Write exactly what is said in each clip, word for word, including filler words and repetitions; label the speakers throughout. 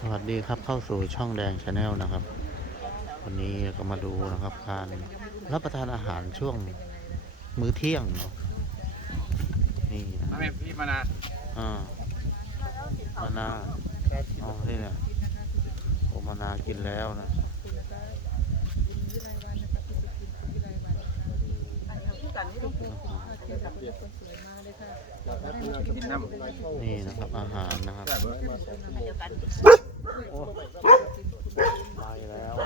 Speaker 1: วัสดีครับเข้าสู่ช่องแดงชาแนลนะครับวันนี้ก็มาดูนะครับการรับประทานอาหารช่วงมื้อเที่ยงเนาะนี่นะ
Speaker 2: มาแม่พี่มานา
Speaker 1: อ่ามานาอ๋อที่เนี่ยโอมานากินแล้วนะ
Speaker 2: กินน้ำ
Speaker 1: นี่นะครับอาหารนะครับไปแล้ว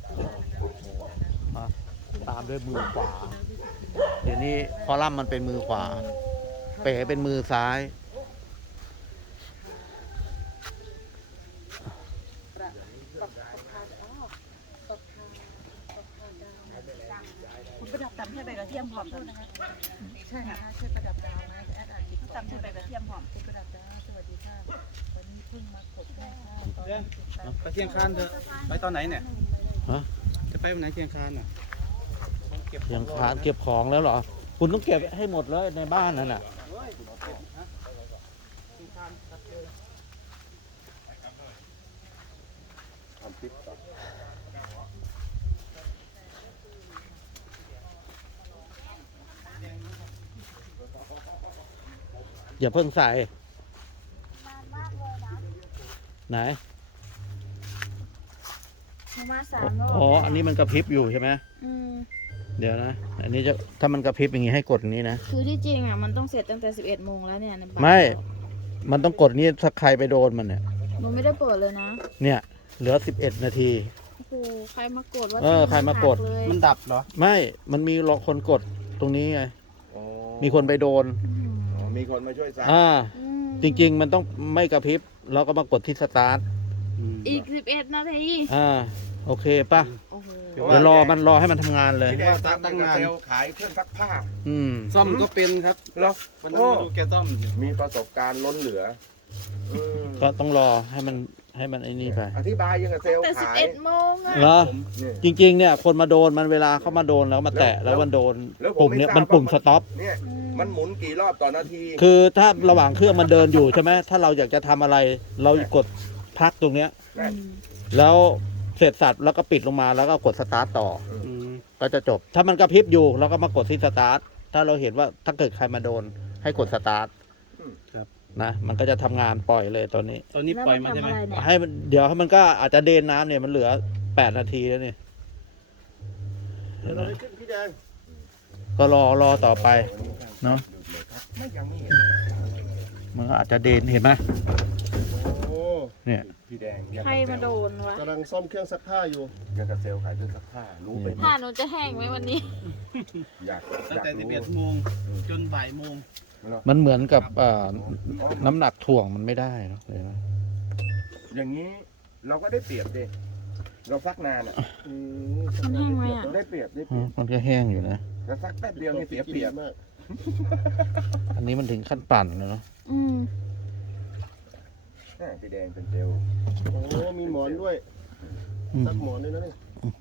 Speaker 1: อ่ะตามด้วยมือขวาเดี๋ยวนี้คอลัมน์มันเป็นมือขวาเป๋เป็นมือซ้าย
Speaker 3: คุณประดับตำใช่ใบกระเทียมหอมตอนนะคะใช่ค่ะใช่ประดับดาวนะแอดอ่านตำใช่ใบกระเทียมหอมคุณประดับดาวสวัสดีค่ะวันนี้เพิ่งมากดแค่ข้าวตอนติดตาม
Speaker 2: ไปเชียงคานเถอะไปตอนไหนเนี่ย
Speaker 1: ฮะ
Speaker 2: จะไปวันไหนเชียงคานอ่ะ
Speaker 1: เพียงคานเก็บของแล้วเหรอคุณต้องเก็บให้หมดเลยในบ้านนั่นน่ะอย่าเพิ่งใส่ไหน
Speaker 3: มาสามรอบ
Speaker 1: อ๋ออันนี้มันกระพริบอยู่ใช่ไหม
Speaker 3: อืม
Speaker 1: เดี๋ยวนะอันนี้จะถ้ามันกระพริบอย่างงี้ให้กดอย่างนี้นะ
Speaker 3: คือที่จริงอ่ะมันต้องเสร็จตั้งแต่สิบเอ็ดโมงแล้วเนี่ยในบ้าน
Speaker 1: ไม่ มันต้องกดนี้ถ้าใครไปโดนมันเนี่ย
Speaker 3: หนูไม่ได้เปิดเลยนะ
Speaker 1: เนี่ยเหลือสิบเอ็ดนาที
Speaker 3: โอ้โหใครมากดว่า
Speaker 1: เออใครมากด
Speaker 3: เลย
Speaker 2: มันดับเหรอ
Speaker 1: ไม่มันมีรอคนกดตรงนี้ไงมีคนไปโดน
Speaker 3: อืม
Speaker 4: มีคนมาช่วยซัก
Speaker 1: อ่า
Speaker 3: อืม
Speaker 1: จริง ๆ มันต้องไม่กระพริบแล้วก็มากดที่สตาร์ท
Speaker 3: อีกสิบเอ็ดนาที
Speaker 1: อ่าโอเคป่ะ
Speaker 3: โอ้โห
Speaker 1: เดี๋ยวรอมันรอให้มันทำงานเลย
Speaker 4: ที่แรกซักตั้งนานเซลขายเครื่องซักผ้า
Speaker 1: อืม
Speaker 2: ซ่อมก็เป็นครับ
Speaker 4: เหรอ
Speaker 2: วันนั้นมาดูแกซ่อมอยู่
Speaker 4: มีประสบการณ์ล้นเหลืออืม
Speaker 1: ก็ต้องรอให้มันให้มันไอ้นี่ไป
Speaker 4: อธิบายยังกับเซล
Speaker 3: แต่สิบ
Speaker 4: ขาย
Speaker 3: เอ็ดโมงอ่ะ
Speaker 1: เหรอ
Speaker 4: เนี่ย
Speaker 1: จริง ๆ เนี่ยคนมาโดนมันเวลาเขามาโดนแล้วมาแตะแล้วมันโดน
Speaker 4: แล้วผม
Speaker 1: ปุ่มเนี้ย
Speaker 4: ไม่ทราบ
Speaker 1: มันปุ่ม
Speaker 4: ว่า
Speaker 1: ส
Speaker 4: มัน
Speaker 1: ต็อป
Speaker 4: เนี่ยมันหมุนกี่รอบต่อนาที
Speaker 1: คือถ้าระหว่างเครื่องมันเดินอยู่ใช่ไหมถ้าเราอยากจะทำอะไร เรากดพักตรงเนี้ย
Speaker 4: นะ
Speaker 1: แล้วเสร็จสัตว์แล้วก็ปิดลงมาแล้วก็กดสตาร์ทต่อ
Speaker 2: อืม
Speaker 1: ก็จะจบ ถ้ามันกระพริบอยู่เราก็มากดที่สตาร์ทถ้าเราเห็นว่าถ้าเกิดใครมาโดนให้กดสตาร์ท
Speaker 2: ครับ
Speaker 1: นะมันก็จะทำงานปล่อยเลยตอนนี้
Speaker 2: ตอนนี้ปล่อยมาใช่ไหม
Speaker 3: แล้วนทำอะไรเนี่ย
Speaker 1: ให้มันเดี๋ยวมันก็อาจจะเดนน้ำเนี่ยมันเหลือแปดนาทีแล้วนี่
Speaker 4: เดี๋ยวเราไปขึ้นพี่แดง
Speaker 1: ก็รอรอต่อไป เนอะ
Speaker 4: ไม่ยังไม่เห็น
Speaker 1: มันก็อาจจะเดนเห็นไหม
Speaker 5: โอ้
Speaker 1: เนี่ย
Speaker 4: พี่แดงยัง
Speaker 3: ใครมาโดนวะ
Speaker 5: กำลังซ่อมเครื่องซักผ้าอยู่
Speaker 4: ยังกับเซลขายเครื่องซักผ้ารู้ไปหม
Speaker 3: ผ้า
Speaker 4: ด
Speaker 3: หนูจะแห้งไหมวันนี้
Speaker 4: อยาก
Speaker 2: ตั้
Speaker 4: อง ยาก
Speaker 2: แต่สิบ
Speaker 4: รู้
Speaker 2: เอ็ดโมงจนบ่ายโมง
Speaker 1: มันเหมือนกับเอ่อน้ำหนักถ่วงมันไม่ได้เนอะเลยนะ
Speaker 4: อย่างนี้เราก็ได้เปรียบดิเราซักนานอ่ะ
Speaker 5: อืม
Speaker 3: มันแห้งไหมอ่ะ
Speaker 4: ได้เปรียบได้เป
Speaker 1: อื
Speaker 4: รีย
Speaker 1: ม
Speaker 4: บ
Speaker 1: มันก็แห้งอยู่นะ
Speaker 4: เราซักแป๊บเดียวนี่เสียเปรียบ
Speaker 5: มาก
Speaker 1: อันนี้มันถึงขั้นปั่นแล้วเนาะ
Speaker 3: อืม
Speaker 4: อ่าพี่แดงเป็นเซล
Speaker 5: โอ้มีหมอนด้วย
Speaker 1: อืม
Speaker 5: ซักหมอนด้วยนะนี่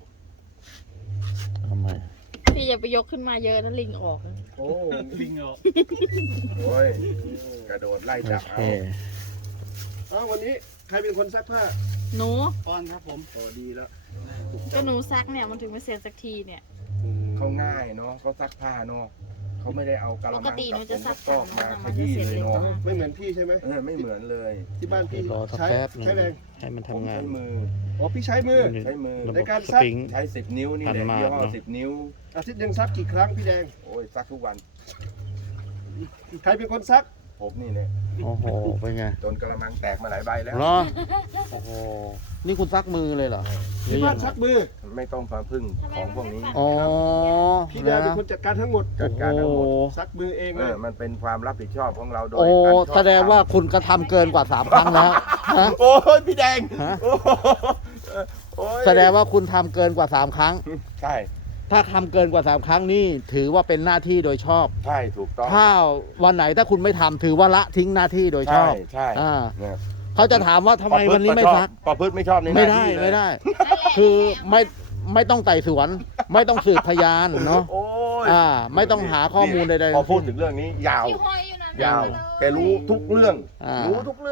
Speaker 1: ทำไม
Speaker 3: พี่อย่าไปยกขึ้นมาเยอะนะลิงออกนะ
Speaker 5: โอ้
Speaker 2: ลิงออก
Speaker 4: โอ้ยกระโดดไล่
Speaker 1: โอ
Speaker 4: จับ
Speaker 1: เค
Speaker 4: เอา
Speaker 5: เอ้าวันนี้ใครเป็นคนซักผ้า
Speaker 3: หนู
Speaker 2: ป้อนครับผม
Speaker 5: โอ้ดีแล้ว
Speaker 3: ก็หนูซักเนี่ยมันถึงไม่เสร็จสักทีเนี่ย
Speaker 4: เขาง่ายเนาะเขาซักผ้าเนาะเขาไม่ได้เอากระ
Speaker 3: ป
Speaker 4: มัง
Speaker 3: กติหนูจะซัก
Speaker 4: ตอกมาขยี้เลยเนาะ
Speaker 5: ไม่เหมือนพี่ใช่ไหม
Speaker 4: เออไม่เหมือนเลย
Speaker 5: ที่บ้านพี่
Speaker 1: รอสัก
Speaker 5: ใช้
Speaker 1: แป๊บหนึง
Speaker 5: ใช้แรง
Speaker 1: ให้มัน
Speaker 4: ผม
Speaker 1: ทำงาน
Speaker 4: ใช้มือ
Speaker 5: อ๋อพี่ใช้มือ
Speaker 4: ใช้มือ
Speaker 1: ระ
Speaker 5: ใน
Speaker 1: บบ
Speaker 5: การ
Speaker 1: ส
Speaker 5: ซัก
Speaker 1: ปริง
Speaker 4: ใช้สิบนิ้วนี่แหละ
Speaker 1: อันมาก
Speaker 4: ยี่ห้อ
Speaker 1: เนอะ
Speaker 4: สิบนิ้ว
Speaker 5: อาทิตย์ยังซักกี่ครั้งพี่แดง
Speaker 4: โอ้ยซักทุกวัน
Speaker 5: ใครเป็นคนซัก
Speaker 4: ผมนี่เนี่ย
Speaker 1: โอ้โหเป็นไง
Speaker 4: จนกระมังแตกมาหลายใบแล้ว
Speaker 1: เหรอโอ้โหนี่คุณซักมือเลยเหรอหรือ
Speaker 5: ที่
Speaker 1: ยั
Speaker 5: บ้าน
Speaker 1: งไง
Speaker 5: ซักมือ
Speaker 4: ไม่ต้องมาพึ่งของพวกนี้
Speaker 1: อ๋อ
Speaker 5: พี่แดงเป็นคนจัดการทั้งหมด
Speaker 4: จัดการทั้งหมด
Speaker 1: โอ้
Speaker 5: ซักมือเอง
Speaker 4: เอ
Speaker 5: เลย
Speaker 4: อมันเป็นความรับผิดชอบของเราโดย
Speaker 1: โอ้
Speaker 4: การชอบ
Speaker 1: แสดงว่าคุณกระทำเกินกว่าสามครั้งแล้วฮะ
Speaker 4: โอ้ยพี่แดง
Speaker 1: ฮะ
Speaker 4: โอ้โหโอ้ย
Speaker 1: แสดงว่าคุณทำเกินกว่าสามครั้ง
Speaker 4: ใช่
Speaker 1: ถ้าทำเกินกว่าสามครั้งนี่ถือว่าเป็นหน้าที่โดยชอบ
Speaker 4: ใช่ถูกต้อง
Speaker 1: ถ้าวันไหนถ้าคุณไม่ทำถือว่าละทิ้งหน้าที่โดยช
Speaker 4: ใช่
Speaker 1: อบ
Speaker 4: ใช่
Speaker 1: อ่า
Speaker 4: เนี่ย
Speaker 1: เขาจะถามว่าทำไมวันนี้ไม่ซัก
Speaker 4: ประพฤติไม่ชอบในห
Speaker 1: ไม่
Speaker 4: น้า
Speaker 1: ได้
Speaker 4: ที่เลย
Speaker 1: ไม่ได้ คือไม่ไม่ต้องไต่สวน ไม่ต้องสืบพยานเนาะ
Speaker 4: โอ้ย
Speaker 1: อ่า ไม่ต้องหาข้อมูลใดๆ
Speaker 4: พอพูดถึงเรื่องนี้ยาว
Speaker 3: ที่ห้อยอยู่นะ
Speaker 4: ยาว แกรู้ทุกเรื่อง
Speaker 1: อ่า
Speaker 4: รู้ทุกเรื่อง
Speaker 1: อ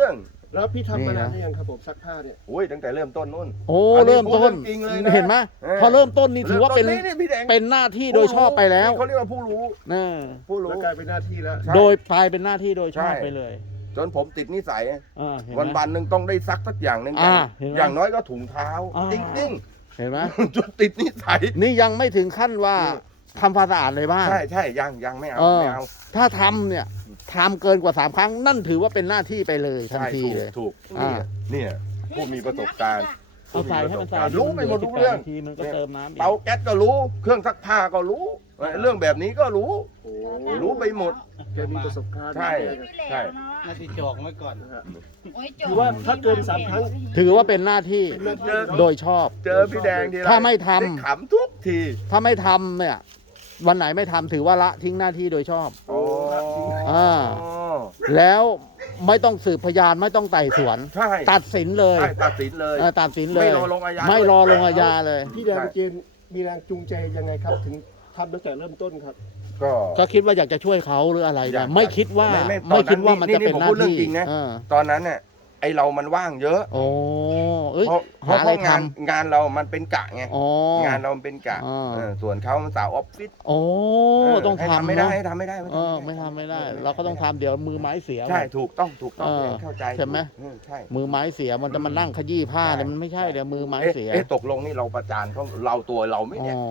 Speaker 5: แล้วพี่ทำมา
Speaker 1: นี่
Speaker 5: นา
Speaker 1: นะ
Speaker 5: นหรือยังครับผมซักผ้าเนี่ย
Speaker 4: โอ้ยตั้งแต่เริ่มต้นนู่น
Speaker 1: โอ้
Speaker 4: อันนี้
Speaker 1: เริ่มต้น
Speaker 4: พูดเรื่องจริงเลยนะ
Speaker 1: เห็นไหม
Speaker 4: เออ
Speaker 1: พอเริ่มต้นนี่ถือว่าเป็น
Speaker 4: ริ่มต้พี่แดง
Speaker 1: เป็นหน้าที่โดยชอบไปแล้ว
Speaker 4: นี่เขาเรียกว่าผู้รู้
Speaker 1: นะ
Speaker 4: ผู้รู้
Speaker 5: แล้วกลายเป็นหน้าที่แล้ว
Speaker 4: ใช่
Speaker 1: โดยกลายเป็นหน้าที่โดยชอบ
Speaker 4: ใช่
Speaker 1: ไปเลย
Speaker 4: จนผมติดนิสัย
Speaker 1: อ่าเห็นไหม
Speaker 4: วันวันๆหนึ่งต้องได้ซักสักอย่างหนึ่ง
Speaker 1: อ่าเห็นไหม
Speaker 4: อย่างน้อยก็ถุงเท้า
Speaker 1: อ่า
Speaker 4: จริง
Speaker 1: เห็นไหม
Speaker 4: ๆ จนติดนิสัย
Speaker 1: นี่ยังไม่ถึงขั้นว่าทำความสะอาดเลยบ้าง
Speaker 4: ใช่ใช่ยังยังไม่เอา
Speaker 1: เออ
Speaker 4: ไม่เอา
Speaker 1: ถ้าทำเนี่ยทำเกินกว่าสามครั้ง นั่นถือว่าเป็นหน้าที่ไปเลยทัน
Speaker 4: ใช่
Speaker 1: ที
Speaker 4: ถูก
Speaker 1: เลย
Speaker 4: ถูก
Speaker 1: อ่า
Speaker 4: เนี่ยเนี่ยผู้มีประสบการณ์
Speaker 1: เอาใส่ให้มันใส่
Speaker 4: รู้ไปหมดทุกเรื่อง
Speaker 1: ทีมันก็เติมน้ำอีก
Speaker 4: เตาแก๊สก็รู้ เครื่องซักผ้าก็รู้ เรื่องแบบนี้ก็รู้
Speaker 5: โอ้
Speaker 4: รู้ไปหมด
Speaker 5: แกมีประสบการณ์
Speaker 4: ใช่ ใช่
Speaker 2: น่าจะจอกไว้ก่อน
Speaker 5: นะฮะถือว่าถ้าเกินสามครั้ง
Speaker 1: ถือว่าเป็นหน้าที่
Speaker 5: เป็นหน้าที่
Speaker 1: โดยชอบ
Speaker 4: เจอพี่แดงทีไร
Speaker 1: ถ้าไม่ทำ
Speaker 4: ด้ขำทุกที
Speaker 1: ถ้าไม่ทำเนี่ย วันไหนไม่ทำถือว่าละทิ้งหน้าที่โดยชอบ
Speaker 4: โอ้
Speaker 1: อ่า แล้วไม่ต้องสืบพยานไม่ต้องไต่สวน
Speaker 4: ใช่
Speaker 1: ตัดสินเลย
Speaker 4: ใช่ตัดสินเลย
Speaker 1: เออตัดสินเลย
Speaker 4: ไม่รอลงอาญา
Speaker 1: ไม่รอลงอาญาเลย
Speaker 5: พี่แดงเจนมีแรงจูงใจยังไงครับ ถึงทำตั้งแต่เริ่มต้นครับ
Speaker 4: ก็
Speaker 1: ก็คิดว่าอยากจะช่วยเขาหรืออะไร
Speaker 4: อยา
Speaker 1: นะ
Speaker 4: ก
Speaker 1: ไม่คิดว่า
Speaker 4: ไม่ไม่
Speaker 1: ไม่คิดว่า
Speaker 4: ตอนนั้น
Speaker 1: มันจะเป็น
Speaker 4: นี่
Speaker 1: หน้า
Speaker 4: ผมพูดเรื่อง
Speaker 1: ที่
Speaker 4: จริงนะ
Speaker 1: เออ
Speaker 4: ตอนนั้นเนี่ยไอเรามันว่างเยอะ
Speaker 1: โอ้เอ้ย
Speaker 4: เพราะเพ
Speaker 1: หา
Speaker 4: ราะ
Speaker 1: อะไร
Speaker 4: งาน
Speaker 1: ทำ
Speaker 4: งานเรามันเป็นกะไง
Speaker 1: อ๋อง
Speaker 4: านเรามันเป็นกะ
Speaker 1: อ่า
Speaker 4: เออส่วนเขามันสาวออฟฟิศ
Speaker 1: โอ้
Speaker 4: เ
Speaker 1: ต้อง
Speaker 4: ให้
Speaker 1: ทำ
Speaker 4: ไม่ได้
Speaker 1: นะ
Speaker 4: ให้ทำไม่ได้
Speaker 1: เออไม่ทำไม่ได้ เราก็ต้องทำเดี๋ยวมือไม้เสีย
Speaker 4: ใช่ถูกต้องถูกต้อง
Speaker 1: เออ
Speaker 4: เข้าใจ
Speaker 1: ใช่ไหม
Speaker 4: เออใช่
Speaker 1: มือไม้เสียมันจะมานั่งขยี้ผ้าเนี่ย
Speaker 4: ใช่
Speaker 1: มันไม่ใช่เดี๋ยวมือไม้
Speaker 4: เอ๊ะ
Speaker 1: เสีย
Speaker 4: เอ๊ะตกลงนี่เราประจานเขาเราตัวเราไหม่
Speaker 1: อ๋
Speaker 4: เนี่ย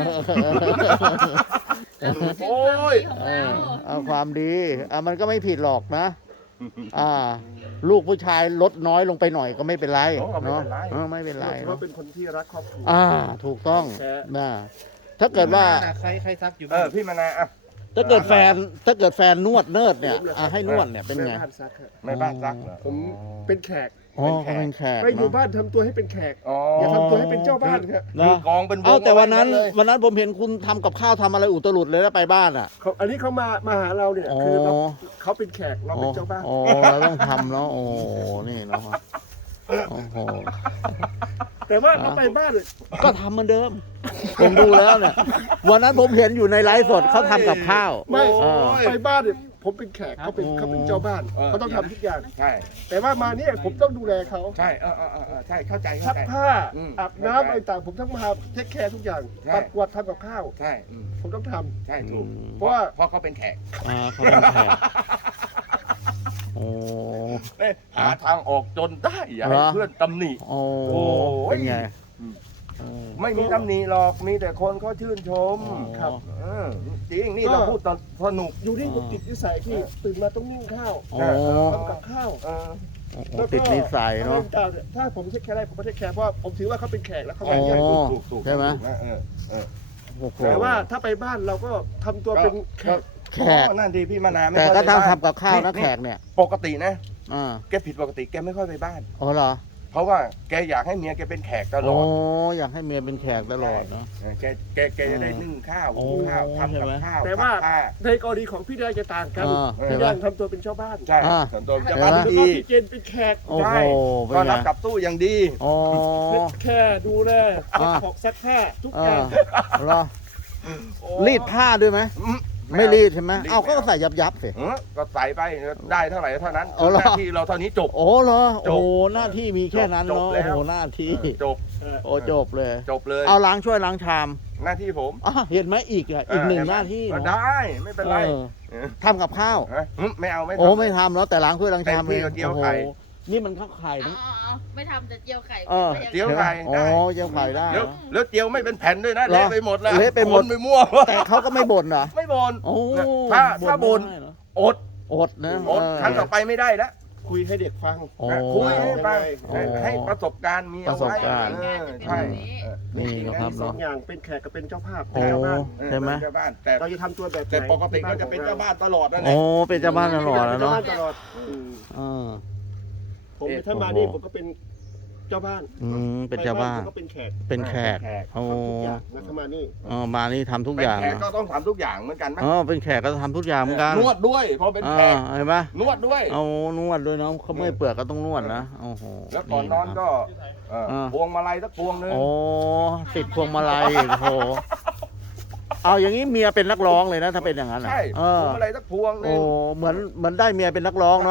Speaker 1: อ
Speaker 4: โอ้ย
Speaker 1: เออเอาความดีอ่ะมันก็ไม่ผิดหรอกนะ อ่า ลูกผู้ชายลดน้อยลงไปหน่อยก็ไม่เป็นไร
Speaker 4: โอ้ไม่
Speaker 1: เนาะ
Speaker 4: เป็นไร
Speaker 1: เออไม่เป็นไร
Speaker 5: ถือ
Speaker 1: เนาะ
Speaker 5: ว่าเป็นคนที่รักครอบครัว
Speaker 1: อ่า ถูกต้อง
Speaker 5: แท้
Speaker 1: นะถ้าเกิดว่า
Speaker 2: ใครใครซักอยู่
Speaker 4: เอ
Speaker 2: บ้า
Speaker 4: อง พี่มานาอ่ะ
Speaker 1: ถ้าเกิดแฟนถ้าเกิดแฟนนวดเนิร์ดเนี่ยอ่ะให้นวดเนี่ยเป็นไง
Speaker 5: แม่บ้านซักครับ
Speaker 4: ไม่บ้านซักเหรอ
Speaker 5: ผมเป็นแขก
Speaker 1: อ๋อเขาเป็นแขก
Speaker 5: ไปอยู่
Speaker 1: เนาะ
Speaker 5: บ้านทำตัวให้เป็นแขก
Speaker 4: อ๋อ
Speaker 5: อย่าทำตัวให้เป็นเจ้าบ้านครับ
Speaker 4: คือกองเป็นวง
Speaker 1: เอาแต่วันนั้น
Speaker 4: เอาไเลย
Speaker 1: วันนั้นผมเห็นคุณทำกับข้าวทำอะไรอุตรุดเลยแล้วไปบ้านอ่ะ
Speaker 5: เขาอันนี้เขามามาหาเราเนี่ย
Speaker 1: อ๋อ
Speaker 5: คือเราเขาเป็นแขกเราเป็นเจ้าบ้าน
Speaker 1: โอ้เราต้องทำเนาะโอ้นี่เนาะโอ้โห
Speaker 5: แต่ว่าเราไปบ้านเลย
Speaker 1: ก็ทำเหมือนเดิม ผมดูแล้วเนี่ย วันนั้นผมเห็นอยู่ในไลฟ์สดเขาทำกับข้าว
Speaker 5: ไม่
Speaker 1: เออ
Speaker 5: ไปบ้านเนี่ยผมเป็นแขกเขาเป็น
Speaker 1: โอ้
Speaker 5: เขาเป็นเจ้าบ้านเขาต้องทำทุกอย่าง
Speaker 4: ใช่
Speaker 5: แต่ว่ามาเนี่ยผมต้องดูแลเขา
Speaker 4: ใช่เออเออเออเออใช่เข้าใจ
Speaker 5: ซั
Speaker 4: เข้าก ใจ
Speaker 5: ผ้า
Speaker 4: อืม
Speaker 5: อาบน้ำอะไรต่างผมต้องมาเทคแคร์ทุกอย่าง
Speaker 4: ใช่
Speaker 5: ปัดกวาดทำกับข้าว
Speaker 4: ใช่อืม
Speaker 5: ผมต้องทำ
Speaker 4: ใช่ถูก
Speaker 5: เพราะว่า
Speaker 4: เพราะเขาเป็นแขก
Speaker 1: อ่าเขาเป็นแขกโอ้
Speaker 4: เอ้ยหาทางออกจนได้อย่าให้
Speaker 1: เหรอ
Speaker 4: เพื่อนตำหนิ
Speaker 1: โอ้
Speaker 4: โอ้ย
Speaker 1: เป็นไง
Speaker 4: อืม
Speaker 1: โอ้
Speaker 4: ไม่มีตำหนิหรอกมีแต่คนเขาชื่นชม
Speaker 1: ครับ
Speaker 4: เออจริงนี่เราพูดตอนสนุก
Speaker 5: อยู่นี่ผมติดนิสัยที่ตื่นมาต้องนึ่งข้าว
Speaker 1: โอ้
Speaker 5: ทำกับข้าว
Speaker 4: เออ
Speaker 1: โอ้ติดนิสัยเนาะ
Speaker 5: อะไรต่างๆยถ้าผมเทคแคร์ได้ผมก็เทคแคร์เพราะว่าผมถือว่าเขาเป็นแขกแล้วเขา
Speaker 1: โอ้
Speaker 5: มาเยี่ยม
Speaker 4: ถูกถูกถูก
Speaker 1: ใช่ไหม
Speaker 4: ถูกนะเออเออ
Speaker 1: โอ้โห
Speaker 5: แต่ว่าถ้าไปบ้านเราก็ทำตัวเป็นแขก
Speaker 1: แขก
Speaker 4: อ๋อนั่นดีพี่มานาไม่
Speaker 1: แต่
Speaker 4: ค่อย
Speaker 1: ก็
Speaker 4: ไป
Speaker 1: ต้อง
Speaker 4: บ้าน
Speaker 1: ทำกับข้าวนะ
Speaker 4: นี่
Speaker 1: แขกเนี่ย
Speaker 4: ปกตินะ
Speaker 1: อ่า
Speaker 4: แกผิดปกติแกไม่ค่อยไปบ้าน
Speaker 1: อ๋อเหรอ
Speaker 4: เพราะว่าแกอยากให้เมียแกเป็นแขกตล
Speaker 1: โอ้
Speaker 4: อด
Speaker 1: อยากให้เมียเป็นแขกตลอดเนาะ
Speaker 4: เออแกแกแกจะได้นึ่งข้าว
Speaker 1: โอ้
Speaker 4: หุงข้าวทำ
Speaker 1: ใช่
Speaker 4: กับ
Speaker 1: ไหม
Speaker 4: ข้าว
Speaker 5: แต่ว่า
Speaker 4: ซักผ้า
Speaker 5: ในกรณีของพี่แดงจะต่างกัน
Speaker 1: อ่า
Speaker 5: พี่
Speaker 1: ใช่
Speaker 5: แด
Speaker 1: ไหม
Speaker 5: งทำตัวเป็นเจ้าบ้าน
Speaker 4: ใช่
Speaker 1: อ่า
Speaker 4: ส่วนตัวจะ
Speaker 1: เห็น
Speaker 4: บ้าน
Speaker 1: ไหม
Speaker 5: แล้วก็
Speaker 4: ดี
Speaker 5: พี่เจนเป็นแขก
Speaker 1: โอ้
Speaker 4: ใช่
Speaker 1: โหเป็น
Speaker 4: ก็
Speaker 1: ไง
Speaker 4: รับกับตู้อย่างดี
Speaker 1: อ๋อ
Speaker 5: เทคแคร์ดูแล
Speaker 1: อ่า
Speaker 5: ของซักผ้าทุก
Speaker 1: เอ
Speaker 5: อย่าง
Speaker 1: อเหรอรีดผ้าด้วยไหม
Speaker 4: อืม
Speaker 1: ไม่รีดใช่ไหม
Speaker 4: รีด
Speaker 1: เอาก็
Speaker 4: ไม่เอา
Speaker 1: ใส่ยับยับๆสิ
Speaker 4: เออก็ใส่ไปได้เท่าไหร่เท่านั้น
Speaker 1: อ๋อเหรอ
Speaker 4: หน้าที่เราเท่านี้จบ
Speaker 1: โอ้เหรอ
Speaker 4: จบ
Speaker 1: โอ้หน้าที่มีแค่นั้น
Speaker 4: จบ
Speaker 1: เนาะ
Speaker 4: แล้
Speaker 1: โอ้
Speaker 4: ว
Speaker 1: โหหน้าที่
Speaker 4: จบ
Speaker 1: โอ้จบเลย
Speaker 4: จบเลย
Speaker 1: เอาล้างช่วยล้างชาม
Speaker 4: หน้าที่ผม
Speaker 1: อ่ะเห็นไหมอีกอ่ะอีกหนึ่งหน้าที่
Speaker 4: ก็
Speaker 1: เนาะ
Speaker 4: ได้ไม่เป็นไร
Speaker 1: เออ
Speaker 4: เออ
Speaker 1: ทำกับข้าว
Speaker 4: เออหึไม่เอาไม่ทำ
Speaker 1: โอ้ไม่ทำแล้วแต่ล้างถ้วยล้างชาม
Speaker 4: เต็มที่
Speaker 1: เอง
Speaker 4: กับเจียว
Speaker 1: โอ้โห
Speaker 4: ไข่
Speaker 1: นี่มันข้าวไข่
Speaker 6: อ๋
Speaker 1: นะ
Speaker 6: ออ๋อไม่ทำแต่เจียวไข่
Speaker 1: เออ
Speaker 4: เจียวไข่
Speaker 1: โอ้
Speaker 4: ได้
Speaker 1: เจียวไข่ได้
Speaker 4: แล้ว
Speaker 1: นะ
Speaker 4: แล้วเจียวไม่เป็นแผ่นด้วยนะ
Speaker 1: เหรอ
Speaker 4: เละไปหมดแล้ว
Speaker 1: เละไปหมด
Speaker 4: คนไปมั่ว
Speaker 1: แต่เขาก็ไม่บ่นเหรอ
Speaker 4: ไม่บ่น
Speaker 1: โอ้
Speaker 4: ถ้าถ้าบ่น
Speaker 1: ไม่ได้เหรอ
Speaker 4: อด
Speaker 1: อดนะ
Speaker 4: อด
Speaker 1: เออ
Speaker 4: ครั้งต่อไปไม่ได้แล้ว
Speaker 5: คุยให้เด็กฟัง
Speaker 1: โอ้
Speaker 4: นะคุยให้ฟัง
Speaker 1: โอ้
Speaker 4: ให้ประสบการณ์มีเอา
Speaker 1: ประสบ
Speaker 4: ไว้
Speaker 1: การณ์
Speaker 4: เออใช่เออ
Speaker 1: นี่นะครับ
Speaker 5: สอ
Speaker 1: เนาะ
Speaker 5: งอย่างเป็นแขกกับเป็นเจ้าภาพ
Speaker 1: โอ้
Speaker 5: เจ้าบ้าน
Speaker 4: เออ
Speaker 1: ใช่ไหม
Speaker 4: เป็นเจ้าบ้านแต่
Speaker 5: เราจะทำตัวแบบไหน
Speaker 4: แต่ปกติก็จะเป็นเจ้าบ้านตลอดนั่นแห
Speaker 1: โอ้
Speaker 4: ละ
Speaker 1: เป็นเจ้าบ้านตลอดแล้ว
Speaker 5: เจ้า
Speaker 1: เนาะ
Speaker 5: บ้านตลอดอืม
Speaker 1: เออ
Speaker 5: ผมถ้ามานี่ผมก็เป็นเจ้าบ้าน
Speaker 1: อืมเป็นเจ้าบ้าน
Speaker 5: ผมก็เป็นแขก
Speaker 1: เป็นแขก
Speaker 4: แขก
Speaker 1: โอ้
Speaker 5: ทำทุกอย่างนะถ้ามานี่
Speaker 1: เออมานี่ทำทุก
Speaker 4: เป็น
Speaker 1: อย่าง
Speaker 4: แขก
Speaker 1: นะ
Speaker 4: ก็ต้องทำทุกอย่างเหมือนกันไหม
Speaker 1: เออเป็นแขกก็ทำทุกอย่างเหมือนกัน
Speaker 4: นวดด้วยเพราะเป็น
Speaker 1: เอ
Speaker 4: แข
Speaker 1: อก เห็นปะ
Speaker 4: นวดด้วย
Speaker 1: เอานวดด้วยเนาะเขาไม่เปลือกก็ต้องนวดนะโอ้โห
Speaker 4: แล้วก่อนนอนก็เอ่อ
Speaker 1: อ่า
Speaker 4: พวงมาลัยสักพวงหนึง
Speaker 1: โอ้ติดพวงมาลัยโอ้โหเอาอย่างนี้เมียเป็นนักร้องเลยนะถ้าเป็นอย่างนั้นนะ
Speaker 4: ใช่
Speaker 1: เอ
Speaker 4: พ
Speaker 1: อ
Speaker 4: วงมาลัยสักพวงหนึ
Speaker 1: โอ้
Speaker 4: ง
Speaker 1: เหมือนเหมือนได้เมียเป็นนักร้องเนาะ
Speaker 4: ใ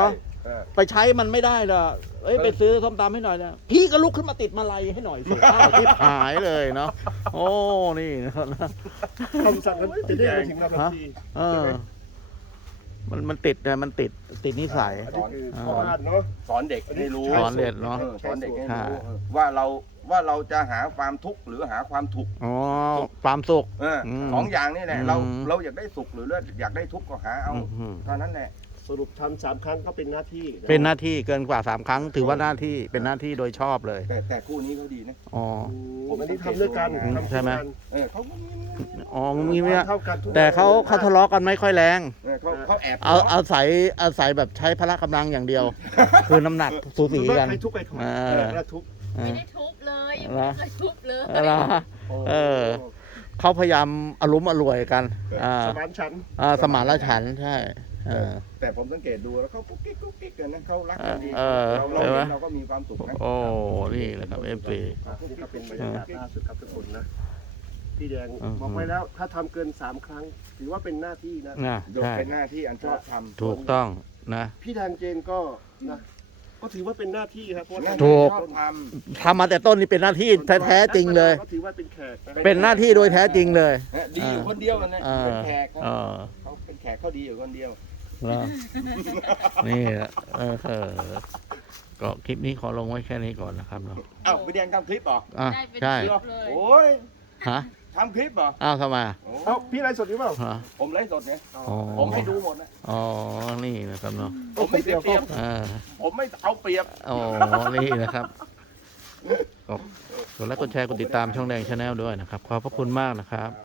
Speaker 4: เออ
Speaker 1: ไปใช้มันไม่ได้เหรอเอ้ยไปซื้อส้มตำให้หน่อยนะพี่ก็ลุกขึ้นมาติดมาลัยให้หน่อยสิอ้าวที่หายเลยเนาะโอ้นี่นะครับนะ
Speaker 5: คำสั่งมันจะได้มาถึงเราทันที
Speaker 1: เออมันมันติดนะมันติดติดนิสัย
Speaker 5: อันนี้คือพ่อบ้านเนาะ
Speaker 4: สอนเด็กให้รู้
Speaker 1: สอนเด็กเนอะ
Speaker 4: ออสอนเด็กให้
Speaker 1: ใช่
Speaker 4: รู้เออว่าเราว่าเราจะหาความทุกข์หรือหาความถูก
Speaker 1: อ๋อความสุข
Speaker 4: เอออ
Speaker 1: ม
Speaker 4: สองอย่างนี่แหละ
Speaker 1: อืม
Speaker 4: เราเราอยากได้สุขหรืออยากได้ทุกข์ก็หาเอา
Speaker 1: อืม
Speaker 4: เท่านั้นแหละ
Speaker 5: สรุปทำสามครั้งก็เป็นหน้าที่ะ
Speaker 1: เป็นหน้าที่เกินกว่าสามครั้ง ถือว่าหน้าที่เป็นหน้าที่โดยชอบเลย
Speaker 4: แต่แต่คู่นี้เขาดีนะ
Speaker 1: อ๋อ
Speaker 5: อืมอันนี้ทำด้วยกัน
Speaker 1: อืม
Speaker 5: ทำ
Speaker 1: ใช่ไหม
Speaker 5: ด้วยกัน
Speaker 4: เออเขาก็มี
Speaker 1: อ๋อมีเนี่ย
Speaker 5: เท่ากันทุก
Speaker 1: แต่เขาเขาทะเลาะกันไม่ค่อยแรง
Speaker 4: เออเขาเขาแอบ
Speaker 1: เอาเอาศัยเอาศัยแบบใช้พละกำลังอย่างเดียว คือน้ำหนักสูสีกัน
Speaker 5: ใครทุกข์ใครทุกข์
Speaker 1: เออ
Speaker 5: ใครทุกข์
Speaker 1: เอ
Speaker 6: ไม่
Speaker 1: อ
Speaker 6: ได้ทุบเลยยัง
Speaker 1: เหรอ
Speaker 6: ไม่เคยทุบเลย
Speaker 1: เหรอ เออ เขาพยายามอารมณ์อร่วยกันอ่า
Speaker 5: สมานฉันท์
Speaker 1: อ่าสมานฉันท์ใช่เออ
Speaker 4: แต่ผมสังเกตดูแล้วเขากุ๊กกิ๊กกุ๊กกิ๊กกันนะเขารักกันดี
Speaker 1: เออ
Speaker 4: เราเรา
Speaker 1: ใช่ไหม
Speaker 4: เห็นเราก็มีความสุขนะ
Speaker 1: โอ้นี่แหละครับเอฟซี
Speaker 5: นี่ก็เป็นบรรยากาศล่าสุดครับทุกคนนะพี่แดง
Speaker 1: อืม
Speaker 5: บอกไว้แล้วถ้าทำเกินสามครั้ง ถือว่าเป็นหน้าที่นะ
Speaker 1: นะ
Speaker 4: ยก
Speaker 1: ใช่
Speaker 4: เป็นหน้าที่อันชอบทำ
Speaker 1: ถูกต้องนะ
Speaker 5: พี่แดงเจนก็นะก็ถือว่าเป็นหน้าที่ครับเพราะว่า
Speaker 1: ถูก
Speaker 4: ชอบท
Speaker 1: ทำมาแต่ต้นนี่เป็นหน้าที่แท้ๆจริงเลย
Speaker 5: ก็ถือว่าเป็นแขกนะ
Speaker 1: เป็นหน้าที่โดยแท้จริงเลย
Speaker 4: ำนะดีอยู่คนเดียวนะ
Speaker 1: เออ
Speaker 4: เป็นแขกนะ
Speaker 1: เออ
Speaker 4: เขาเป็นแขกเขาดีอยู่คนเดียว
Speaker 1: แล้วนี่แหละเออเออก็คลิปนี้ขอลงไว้แค่นี้ก่อนนะครับเนาะ
Speaker 4: เอ้าไปเรียนทำคลิปเหรอ
Speaker 1: อ่ะ
Speaker 6: ได้เป็น
Speaker 1: ใช่
Speaker 6: คลิปเลย
Speaker 4: โอ้ย
Speaker 1: ฮะ
Speaker 4: ทำคลิปเหรอ
Speaker 1: อ้าวทำไมอ่ะ
Speaker 4: โอ้
Speaker 5: เอ้าพี่ไลฟ์สดหรือเปล่า
Speaker 1: ฮะ
Speaker 4: ผมไลฟ์สดเนี่ย
Speaker 1: อ๋อ
Speaker 4: ผมให้ดูหมดนะ
Speaker 1: อ๋อนี่นะครับเนาะ
Speaker 4: ผมไม่เสียเปรียบ
Speaker 1: เออ
Speaker 4: ผมไม่เอาเปรียบ
Speaker 1: อ๋อนี่นะครับก็กดไลค์กดแชร์กดติดตามช่องแดงชาแนลด้วยนะครับ ขอบพระคุณมากนะครับ